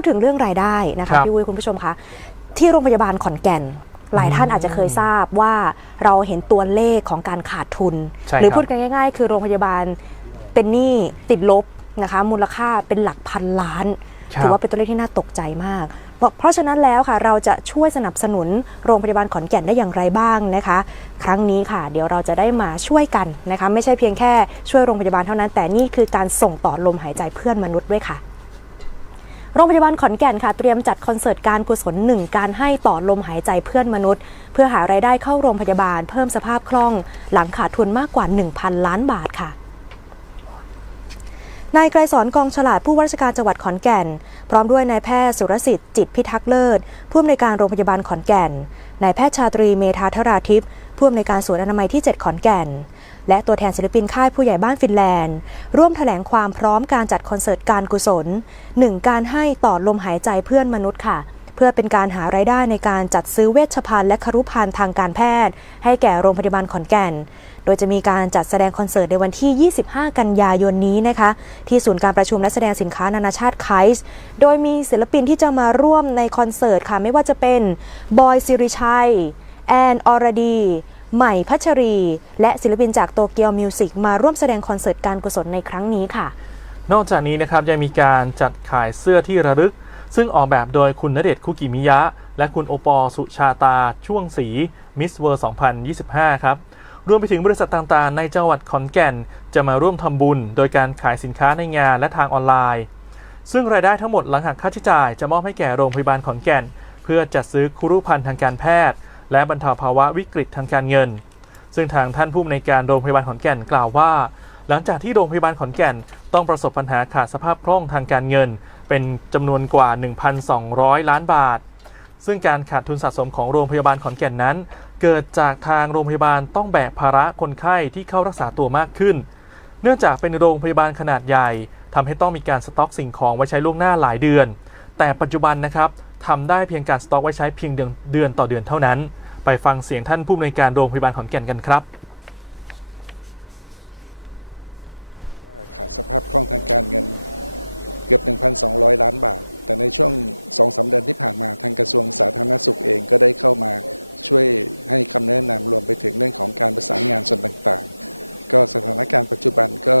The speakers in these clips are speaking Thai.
ดถึงเรื่องรายได้นะครัคะบพี่วุ้ยคุณผู้ชมคะที่โรงพยาบาลขอนแก่น หลายท่านอาจจะเคยทราบว่าเราเห็นตัวเลขของการขาดทุนใช่หรือครับพูดกันง่าย ๆ คือโรงพยาบาลเป็นหนี้ติดลบนะคะมูลค่าเป็นหลักพันล้านครับถือว่าเป็นตัวเลขที่น่าตกใจมากเพราะเพราะฉะนั้นแล้วค่ะ เราจะช่วยสนับสนุนโรงพยาบาลขอนแก่นได้อย่างไรบ้างนะคะ ครั้งนี้ค่ะ เดี๋ยวเราจะได้มาช่วยกันนะคะ ไม่ใช่เพียงแค่ช่วยโรงพยาบาลเท่านั้น แต่นี่คือการส่งต่อลมหายใจเพื่อนมนุษย์ด้วยค่ะ โรงพยาบาลขอนแก่นค่ะเตรียมจัดคอนเสิร์ตการกุศลหนึ่งการให้ต่อลมหายใจเพื่อนมนุษย์ เพื่อหารายได้เข้าโรงพยาบาล เพิ่มสภาพคล่อง หลังขาดทุนมากกว่า 1,000 ล้านบาทค่ะนายไกรสอนกองฉลาดผู้ว่าราชการจังหวัดขอนแก่น พร้อมด้วยนายแพทย์สุรสิทธิ์จิตพิทักษ์เลิศผู้อำนวยการโรงพยาบาลขอนแก่นนายแพทย์ชาตรีเมธาธราทิพย์ผู้อำนวยการสวนอนามัยที่ 7 ขอนแก่น และตัวแทนศิลปินค่ายผู้ใหญ่บ้านฟินแลนด์ ร่วมแถลงความพร้อมการจัดคอนเสิร์ตการกุศลหนึ่งการให้ต่อลมหายใจเพื่อนมนุษย์ค่ะ เพื่อเป็นการหารายได้ในการจัดซื้อเวชภัณฑ์และครุภัณฑ์ทางการแพทย์ ให้แก่โรงพยาบาลขอนแก่น โดยจะมีการจัดแสดงคอนเสิร์ตในวันที่ 25 กันยายนนี้นะคะ ที่ศูนย์การประชุมและแสดงสินค้านานาชาติไคส์โดยมีศิลปินที่จะมาร่วมในคอนเสิร์ตค่ะไม่ว่าจะเป็นบอยสิริชัยแอนอรดี ใหม่พัชรี และศิลปินจากโตเกียวมิวสิกมาร่วมแสดงคอนเสิร์ตการกุศลในครั้งนี้ค่ะ นอกจากนี้นะครับยังมีการจัดขายเสื้อที่ระลึก ซึ่งออกแบบโดยคุณณเดชคุกิมิยะ และคุณโอปอล์สุชาตา ช่วงสีมิสเวอร์2025 ครับรวมไปถึงบริษัทต่างๆ ในจังหวัดขอนแก่น จะมาร่วมทำบุญ โดยการขายสินค้าในงานและทางออนไลน์ ซึ่งรายได้ทั้งหมดหลังหักค่าใช้จ่ายจะมอบให้แก่โรงพยาบาลขอนแก่น เพื่อจัดซื้อครุภัณฑ์ทางการแพทย์ และบรรเทาภาวะวิกฤตทางการเงิน ซึ่งทางท่านผู้อำนวยการโรงพยาบาลขอนแก่นกล่าวว่า หลังจากที่โรงพยาบาลขอนแก่นต้องประสบปัญหาขาดสภาพคล่องทางการเงิน เป็นจำนวนกว่า 1,200 ล้านบาท ซึ่งการขาดทุนสะสมของโรงพยาบาลขอนแก่นนั้น เกิดจากทางโรงพยาบาลต้องแบกภาระคนไข้ที่เข้ารักษาตัวมากขึ้น เนื่องจากเป็นโรงพยาบาลขนาดใหญ่ทำให้ต้องมีการสต็อกสิ่งของไว้ใช้ล่วงหน้าหลายเดือน แต่ปัจจุบันนะครับ ทำได้เพียงการสต็อกไว้ใช้เพียงเดือนอนต่อเดือนเท่านั้น ไปฟังเสียงท่านผู้อำนวยการโรงพยาบาลขอนแก่นกันครับขาดสภาพคล่องทางการเงินเกือบ 1,200 ล้านบาท แต่ในช่วง2อสเดือนที่ผ่านมาทางกระทรวงสาธารณสุขเองก็ได้เข้ามาช่วยให้คำแนะนำรวมไปถึงเรื่องของการประสานงานส่วนต่างๆ ก็สถานการณ์ปัจจุบันก็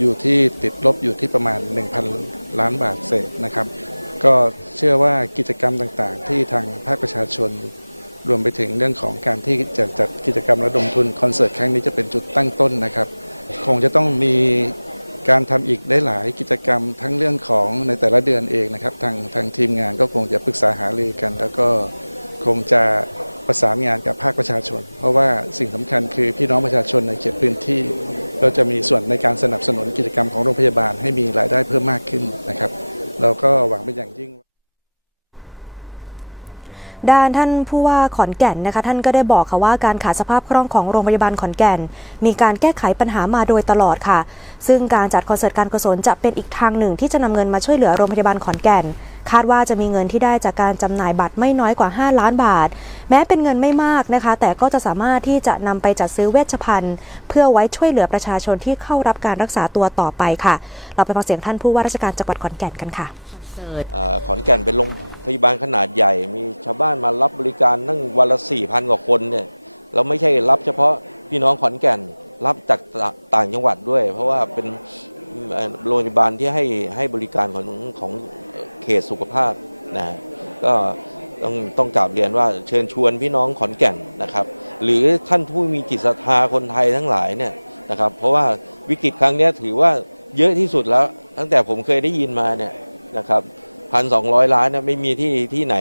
อยู่ที่ติดลบอยู่ที่ประมาณ 1,000 ล้านบาทเศษนะครับ ก็เชื่อว่ากิจกรรมต่างๆ ที่ทางภาคประชาชน รวมไปถึงเรื่องของการที่จะจัดกิจกรรมระดมทุนคอนเสิร์ตครั้งนี้จะเป็นจุดตั้งต้นนะครับ คงจะต้องมีการทำอีกได้หลายกิจกรรมทั้งเรื่องของในแต่ละเดือนเองนะครับ ทางทางทีมงานก็คงจะปรึกษาหารือกัน แล้วก็คงจะประสานงานกับภาคประชาชน เพราะว่าสิ่งสำคัญคือพี่น้องประชาชนในเขตพื้นที่ เราจะมีส่วนในการสนับสนุนกิจกรรมของโรงพยาบาลให้มีรายได้เพิ่มมากขึ้นนะครับ เราก็หวังเป็นอย่างยิ่งด้านท่านผู้ว่าขอนแก่นนะคะ ท่านก็ได้บอกค่ะว่าการขาดสภาพคล่องของโรงพยาบาลขอนแก่น มีการแก้ไขปัญหามาโดยตลอดค่ะ ซึ่งการจัดคอนเสิร์ตการกุศลจะเป็นอีกทางหนึ่งที่จะนำเงินมาช่วยเหลือโรงพยาบาลขอนแก่น คาดว่าจะมีเงินที่ได้จากการจำหน่ายบัตรไม่น้อยกว่า 5 ล้านบาท แม้เป็นเงินไม่มากนะคะ แต่ก็จะสามารถที่จะนำไปจัดซื้อเวชภัณฑ์ เพื่อไว้ช่วยเหลือประชาชนที่เข้ารับการรักษาตัวต่อไปค่ะ เราไปฟังเสียงท่านผู้ว่าราชการจังหวัดขอนแก่นกันค่ะเอ่อขอนแก่นเป็นโรงพยาบาลขนาดใหญ่ มีชาวบ้านมารับบริการนั่งวันละ4 0 0 0กว่าคนเนี่ยเราไม่ใช่รับเฉพาะพี่น้องขอนแก่นรับจากต่างจังหวัดด้วย เพราะว่าเป็น โรงพยาบาลที่ให้ให้บริการของของเขตสุขภาพนะก็ต้องต้องกราบเรียนว่าเชิญชวนพี่น้องขอนแก่นนะครับ หรือท่านผู้มีจิตศรัทธาคนไทยทั้งหลายเนี่ยนะครับเพราะว่าวิกฤตครั้งนี้ถือว่าเยอะที่สุดแล้ว ตั้งแต่ผมเคยได้ยินมาเนี่ยนะครับพันสองร้อยล้านเนี่ยไม่มีที่ที่ไหน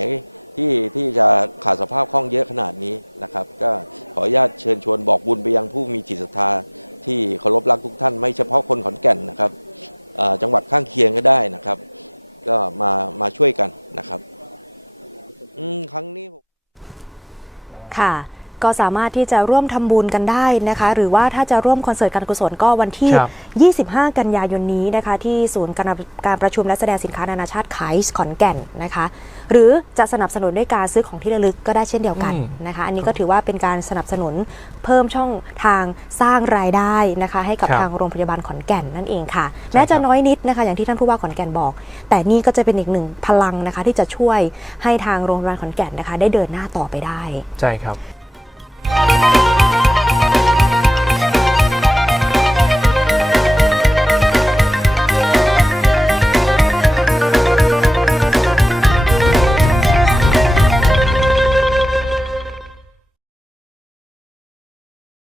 ที่ที่จะขาดสภาพคล่องเยอะขนาดนี้นะครับ ก็ขออนุญาตเชิญชวนบอกบุญไปยังผู้มีจิตศรัทธา ที่เคารพรักทุกท่าน ไม่เฉพาะคนขอนแก่นนะครับจังหวัดข้างเคียงก็ได้นะครับ ก็มามาช่วยกันนะครับครั้งนี้ค่ะ ก็สามารถที่จะร่วมทำบุญกันได้นะคะ หรือว่าถ้าจะร่วมคอนเสิร์ตการกุศลก็วันที่ครับ25 กันยายนนี้นะคะที่ศูนย์การการประชุมและแสดงสินค้านานาชาติขายขอนแก่นนะคะ หรือจะสนับสนุนด้วยการซื้อของที่ระลึกก็ได้เช่นเดียวกันอืมนะคะ อันนี้ก็ถือว่าเป็นการสนับสนุนเพิ่มช่องทางสร้างรายได้นะคะ ให้กับครับทางโรงพยาบาลขอนแก่นนั่นเองค่ะใช่แม้จะครับน้อยนิดนะคะอย่างที่ท่านผู้ว่าขอนแก่นบอก แต่นี่ก็จะเป็นอีกหนึ่งพลังนะคะที่จะช่วยให้ทางโรงพยาบาลขอนแก่นนะคะ ได้เดินหน้าต่อไปได้ใช่ครับ Bye.